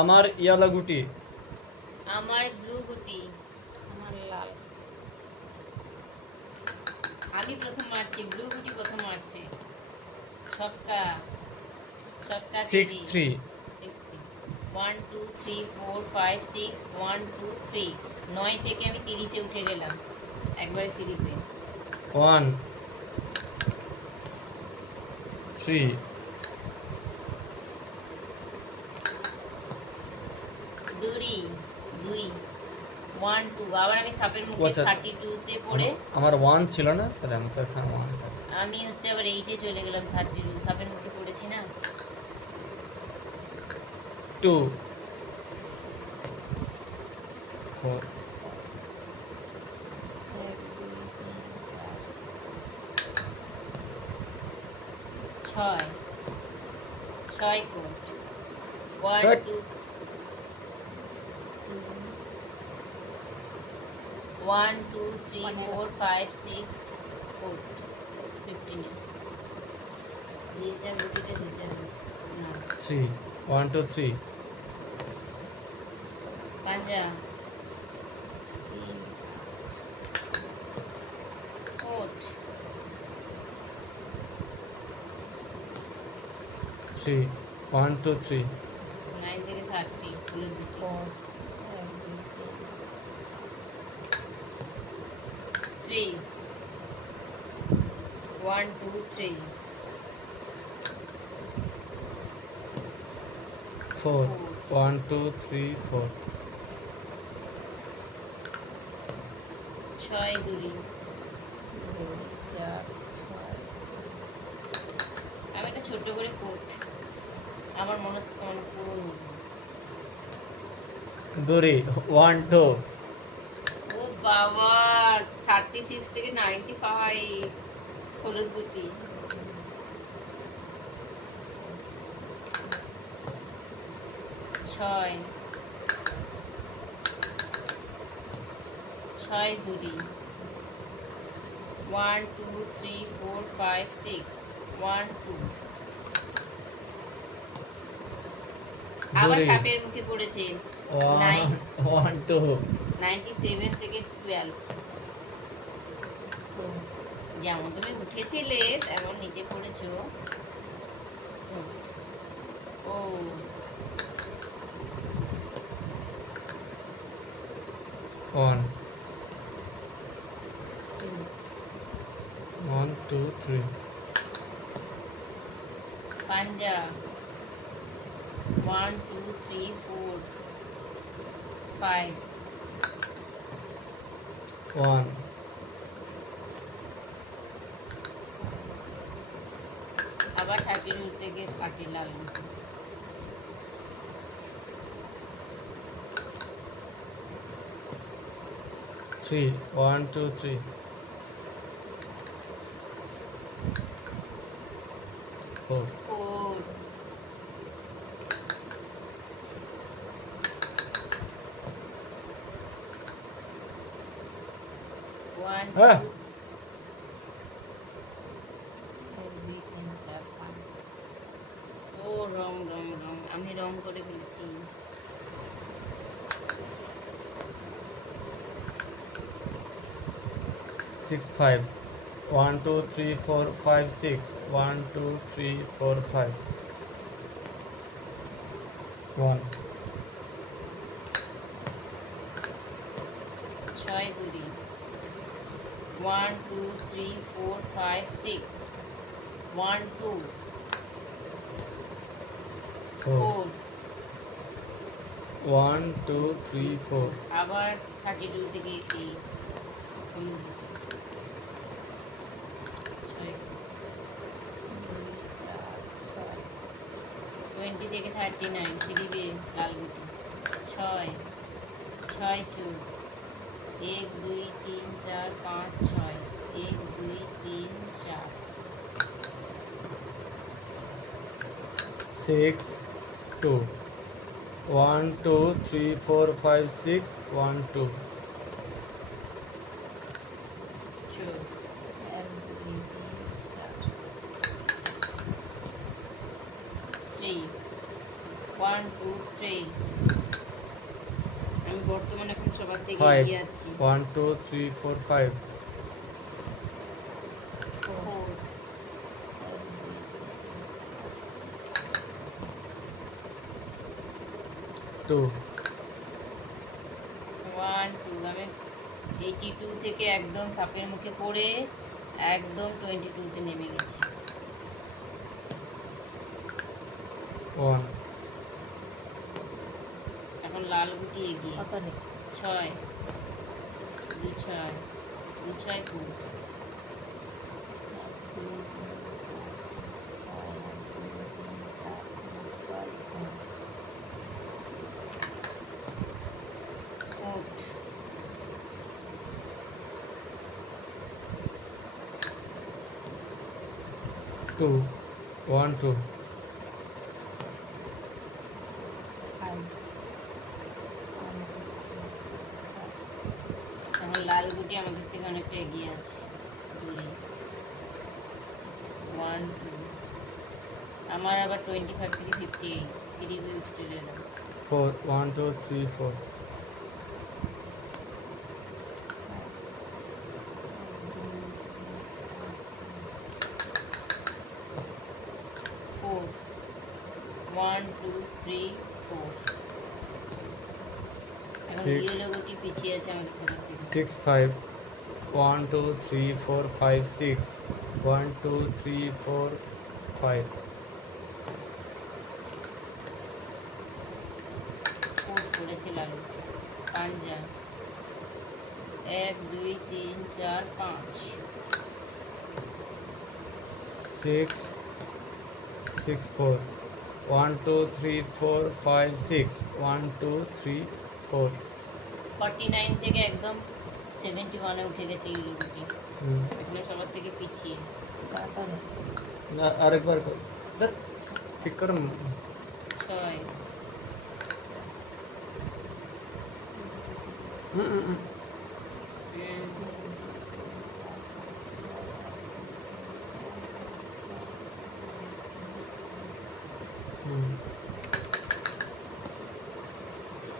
আমার ইয়ালা গুটি। আমার ব্লু গুটি। আমার লাল। আমি প্রথম মারছি, ব্লু গুটি প্রথম মারছে। ছক্কা। ছক্কা 6-3। 60। 1 2 3 4 5 6 1 2 3। 9 থেকে আমি 30-এ উঠে গেলাম একবারে সিঁড়িতে। 1 3 দুরি 2 1 2। আবার আমি সাপের মুখে আচ্ছা 32-তে পড়ে আমার 1 ছিল না স্যার, আমি তো এখানে 1 আমি হচ্ছে আবার 8-এ চলে গেলাম। 32 সাপের মুখে পড়েছি না। 2 4 1 2 3 4 6 6 কোট। 1 Good. 2 1 2 3 4 5 6 কোট 15-এ। যে যা গুটিটা দিতে হবে না 3 1 2 3 পাঁজা 3 কোট 3 1 2 3 9 থেকে 30 হলুদ গুটি 3 1 2 3 4 1 2 3 4 6 দুরি 2 4 6। আমি একটা ছোট করে কোট আমার মনস্কামনা পূরণ হলো। দড়ি 1 2 ও বাবা 36 থেকে 95 হলুদ গুটি 6 6 দুরি 1 2 3 4 5 6 1 2। আবার দড়ি সাপের মুখে পড়েছে 1 1 2 97 থেকে 12। যেমন তুমি উঠেছিলে তেমন নিচে পড়েছো। ও 1 1 2 3 পাঞ্জা 1 2 3 4 5 1 আবার 32 থেকে 30 লাল গুটি 3 1 2 3 4 4 1 হ্যাঁ 2 2 3 4 5। ও রং রং রং আমি রং করে ফেলেছি। 6 5 1 2 3 4 5 6 1 2 3 4 5 1 6 দুরি 1 2 3 4 5 6 1 2 4 4 1 2 3 4 আবার 32 থেকে 8 হলুদ গুটি 6 2 4 6 20 থেকে 39 সিঁড়ি লাল গুটি 6 6 চোখ 1 2 3 4 5 6 1 2 3 4 6 2 1 2 3 4 5 6 1 2 চোখ 1 2 3 4 3 1 2 3 আমি বর্তমানে এখন সবার থেকে 5 এগিয়ে আছি 1 2 3 4 5 4 2 1 2 আমি 82 থেকে একদম সাপের মুখে পড়ে একদম 22 তে নেমে গেছি 1 এখন লাল গুটি এগিয়ে কত নেই 6 2 6 2 6 2 ওঠ 2 1 2 এখন লাল গুটি আমাদের থেকে অনেকটা এগিয়ে আছে দূরে 1 2 আমার আবার 25 থেকে 58 সিঁড়ি দিয়ে উঠে চলে এলাম 4 1 2 3 4 4 1 2 3 4 এখন Six. ইয়েলো গুটি পিছিয়ে আছে আমাদের সবার থেকে 6 5 1 2 3 4 5 6 1 2 3 4 5 4 পড়েছে লাল গুটি পাঞ্জা 1 2 3 4 5 6 6 4 1 2 3 4 5 6 1 2 3 4 49 থেকে একদম 71 এ উঠে গেছে ইয়েলো গুটি এখানে সবার থেকে পিছিয়ে কত নেই না আরেকবার কর ধ্যাৎ, ঠিক করুন 6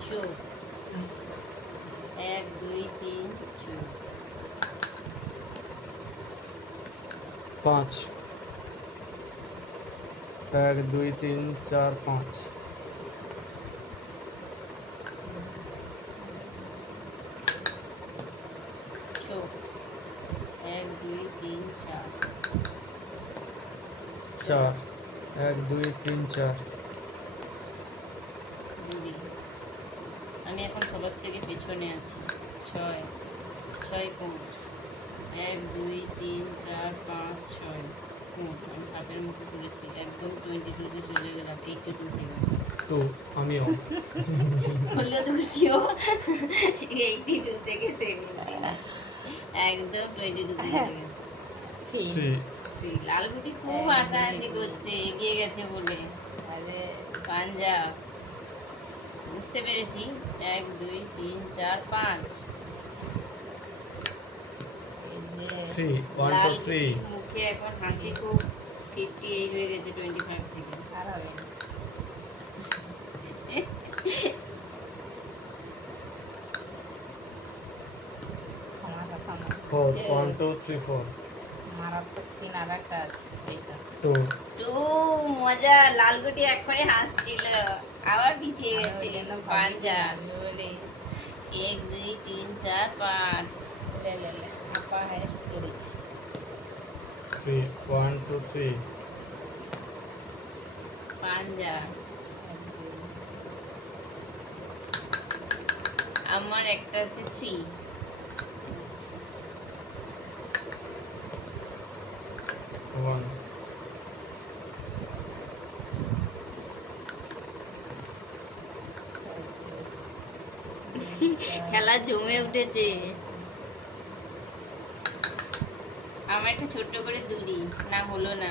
চোখ 1 2 3 চোখ 5 1 2 3 4 5 চোখ 1 2 3 4 4 1 2 3 4 দুই আমি এখন সবার থেকে পেছনে আছি 6 6 কোট 1 2 3 4 5 6 কোট আমি সাপের মুখে পড়েছি একদম 22 তে চলে গেলাম 82 থেকে 2 আমিও হলো দুটিও 82 থেকে 70 একদম 22 তে চলে গেছে 3 3 লাল গুটি খুব এক, হাসাহাসি দুই, করছে এগিয়ে গেছে বলে আরে পাঞ্জাব বুঝতে পেরেছি 1 2 3 4 5 এই যে 3 1 লাল 2 3 গুটির মুখে এখন হাসি খুব 58 হয়ে গেছে 25 থেকে আর হবে না আমার কথা মনে 4 হচ্ছে 1 2 3 4 মারাত্মক সিন আর একটা আছে এই তো 2 তো মজা লাল গুটি এখনই হাসছিল আবার পিছিয়ে আমি গেছে ওই জন্য ভাবি যে পাঞ্জাব আমি বলি 1 2 3 4 5 লে লে লে আপা হাইস্ট করেছি 3 1 2 3 পাঞ্জাব আমার একটা হচ্ছে 3 1 খেলা জমে উঠেছে আমার একটা ছোট্ট করে দুড়ি না হলো না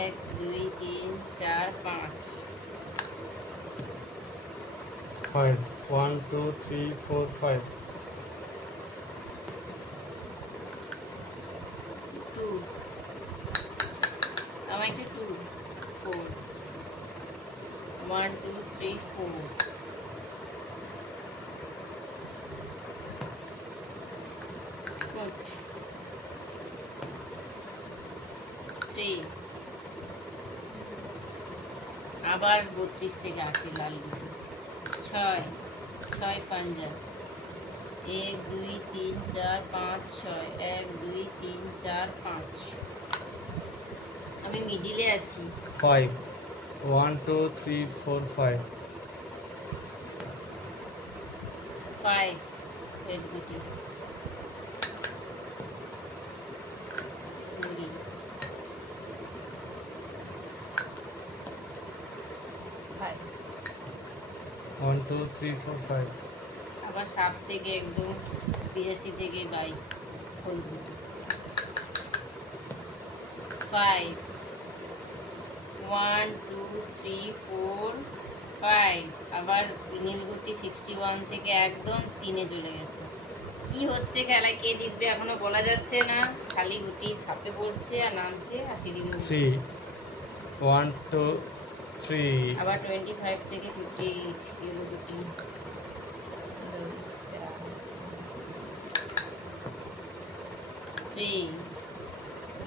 1 2 3 4 5 5 1 2 3 4 5 2 আমার একটা 2 4 1 2 3 4 Good. 3 আবার 32 থেকে 80 লাল গুটি 6 6 পাঞ্জা 1 2 3 4 5 6 1 2 3 4 5 আমি মিডিলে আছি 5 1 2 3 4 5 5 রেড গুটি 2 ফাইভ 1 2 3 4 5 আবার 7 থেকে একদম 82 থেকে 22 হলুদ গুটি 5 1 2 3 4 5 আবার নীল গুটি 61 থেকে একদম 3 এ চলে গেছে কি হচ্ছে খেলায় কে জিতবে এখনো বলা যাচ্ছে না খালি গুটি ছাপে পড়ছে আর নামছে আর সিঁড়ি বেয়ে উঠছে। 3 1 2 3 আবার 25 থেকে 58 ইউরো গুটি 3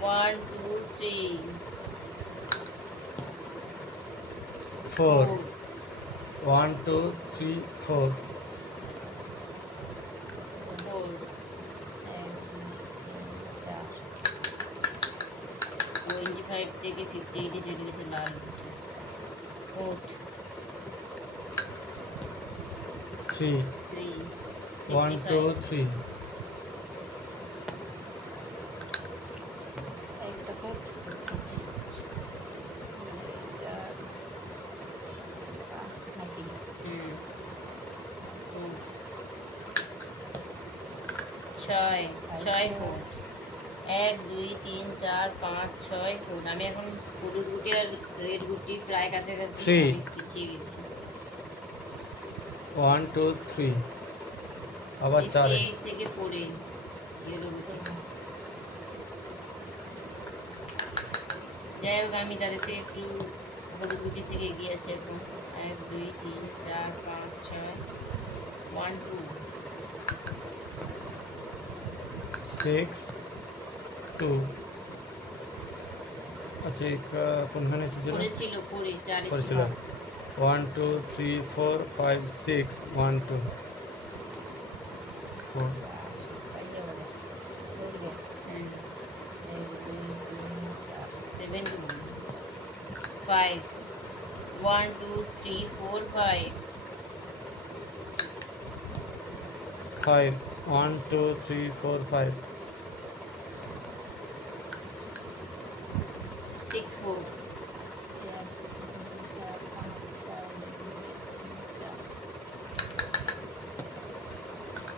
1 2 3 4 1 2 3 4 4 25 থেকে 58 এ চলে গেছে লাল গুটি 3 3 1 2 3 একটা কোট ছয় ছয় ফুট 1 2 3 4 5 6 ফুট আমি এখন হলুদ গুটি আর রেড গুটি প্রায় কাছাকাছি Three. আমি পিছিয়ে গেছি 1 2 3 আবার 4 68 থেকে 4 এ ইয়েলো গুটি যাই হোক আমি তাদের থেকে একটু হলুদ গুটির থেকে এগিয়ে আছি এখন 1 2 3 4 5 6 1 2 6 2 আচ্ছা কোনখানে এসেছিল পড়েছিল পড়ে চারে করেছিল 1 2 3 4 5 6 1 2 4 7 5 1 2 3 4 5 5 1 2 3 4 5 6 4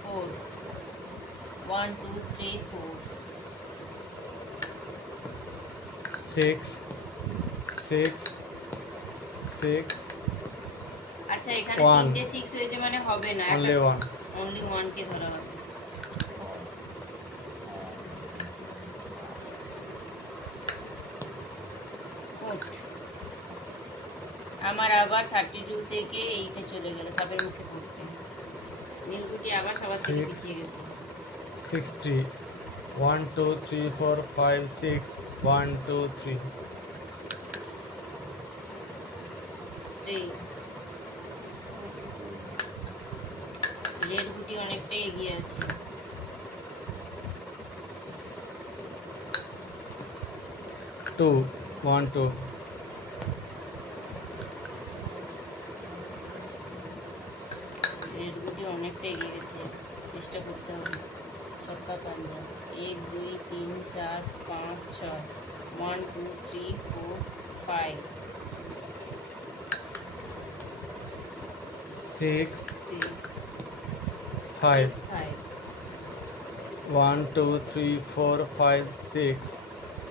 4 1 2 3 4 6 6 6 আচ্ছা এখানে One. তিনটে 6 হয়েছে মানে হবে না only one অনলি 1 কে ধরা হবে Good. আমার আবার 32 থেকে এইটা চলে গেল সাপের মুখে পড়তে নীলগুটি আবার সবার থেকে Six. পিছিয়ে গেছে 6 3 1 2 3 4 5 6 1 2 3 3 রেড গুটি অনেকটাই এগিয়ে আছে 2 1 2 রেড গুটি অনেকটা এগিয়ে গেছে চেষ্টা করতে হবে ছক্কা পাঞ্জা 1 2 3 4 5 6 1 2 3 4 5 6 6 5 5 1 2 3 4 5 6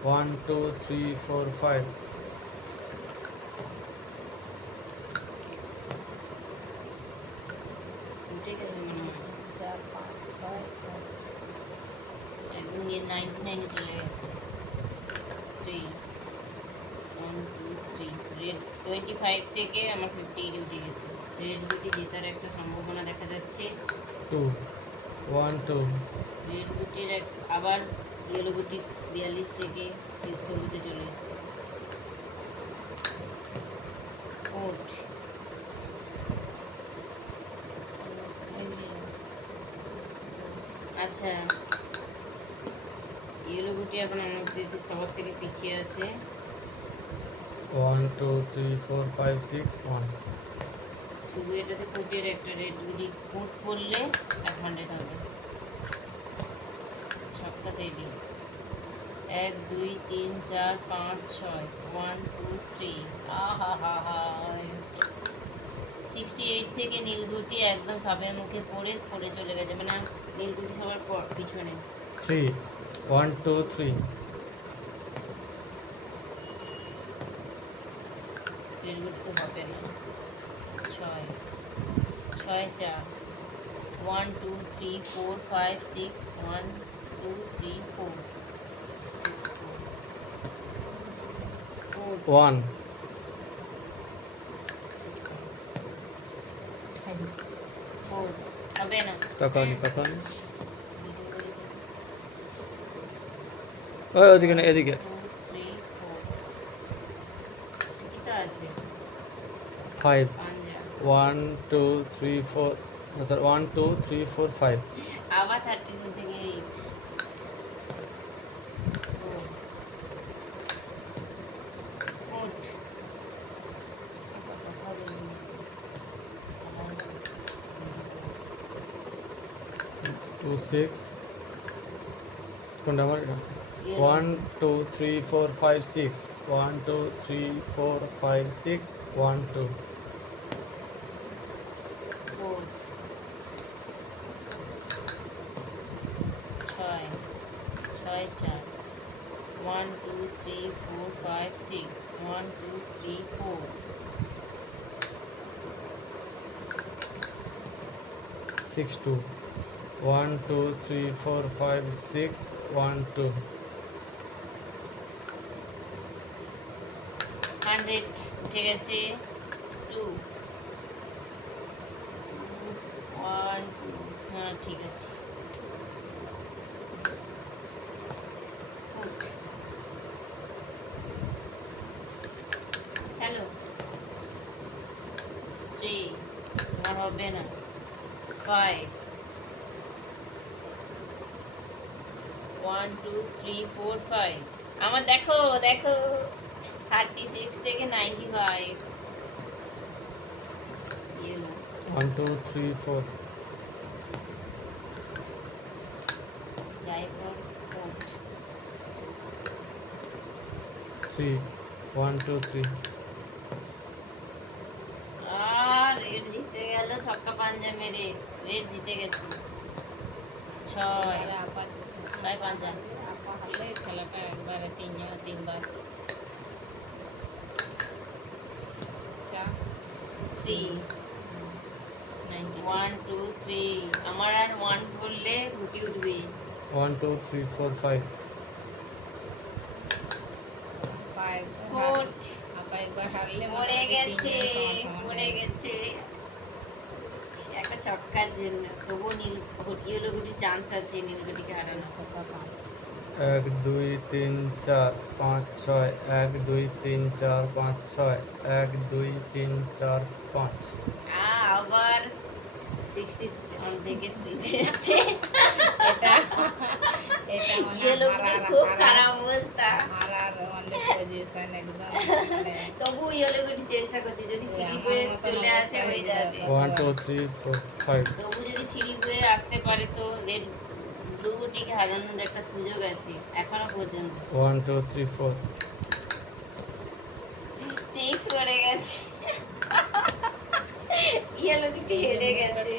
1 2 3 4 5 উঠে গেছে মনে হয় 4 5 6 একদম নিয়ে 99 এ চলে গেছে 3 1 2 3 রেড 25 থেকে আমার 58 উঠে গেছে। রেড গুটি জেতার একটা সম্ভাবনা দেখা যাচ্ছে। 2 1 2 রেড গুটির আবার ইয়েলো গুটি 42 থেকে 16তে চলে এসেছে। কোট আচ্ছা, ইয়েলো গুটি এখন আমাদের সবার থেকে পিছিয়ে আছে। 1 2 3 4 5 6 1 শুধু এটাতে কোটের একটা রেড গুটি কোট পড়লে 100 হবে। ছক্কা তৈরি 1 2 3 4 5 6 1 2 3 আহা হা হা 68 থেকে নীলগুটি একদম সাপের মুখে পড়ে চলে গেছে, মানে নীলগুটি সবার পিছনে। 3 1 2 3 নীলগুটি তো হবে না। 6 6 4 1 2 3 4 5 6 1 2 3 4 1 4 হবে না। তাকানি ওই ওদিকে না, এদিকে 2 3 4 কি তো আছে 5 পাঞ্জা 1 2 3 4 স্যার 1 2 3 4 5 আবার 32 থেকে 8 কোট কথা বলুন 2 6 কোনটা আমার 1 2 3 4 5 6 1 2 3 4 5 6 1 2 4 6 6 4 1 2 3 4 5 6 1 2 3 4 6 2 1 2 3 4 5 6 1 2 100 উঠে গেছে 2 1 2 হ্যাঁ ঠিক আছে। হ্যালো 3 আমার হবে না 5 1 2 3 4 5 আমার দেখো 36 থেকে 95 ইয়েলো 1 2 3 4 জায়পুর কোট 3 1 2 3 আর রেড জিতে গেল ছক্কা পাঞ্জা মেরে। রেড জিতে গেছে 6 6 পাঞ্জা খেলাটা একবারে তিনবার 3 1 2 3 আমার আর 1 করলে গুটি উঠবে 1 2 3 4 5 কোট একবার হারলে মরে গেছে একটা ছক্কার জন্য। তবুও ইয়েলো গুটির চান্স আছে নীলগুটিকে হারানো। 1 2 3 4 5 6 1 2 3 4 5 6 1 2 3 4 5 আবার 60 থেকে 3 এসছে। এটা ইয়েলো গুটির খুব খারাপ অবস্থা। হারার অনেক পজিশন একদম তবু ইয়েলো গুটি চেষ্টা করছে, যদি সিঁড়ি বয়ে চলে আসে হয়ে যাবে। 1 2 3 4 5 তবু যদি সিঁড়ি বয়ে আসতে পারে তো রেড ব্লু গুটিকে হারানোর একটা সুযোগ আছে এখনো পর্যন্ত। 1 2 3 4 6 পড়ে গেছে। ইয়েলো গুটি হেরে গেছে।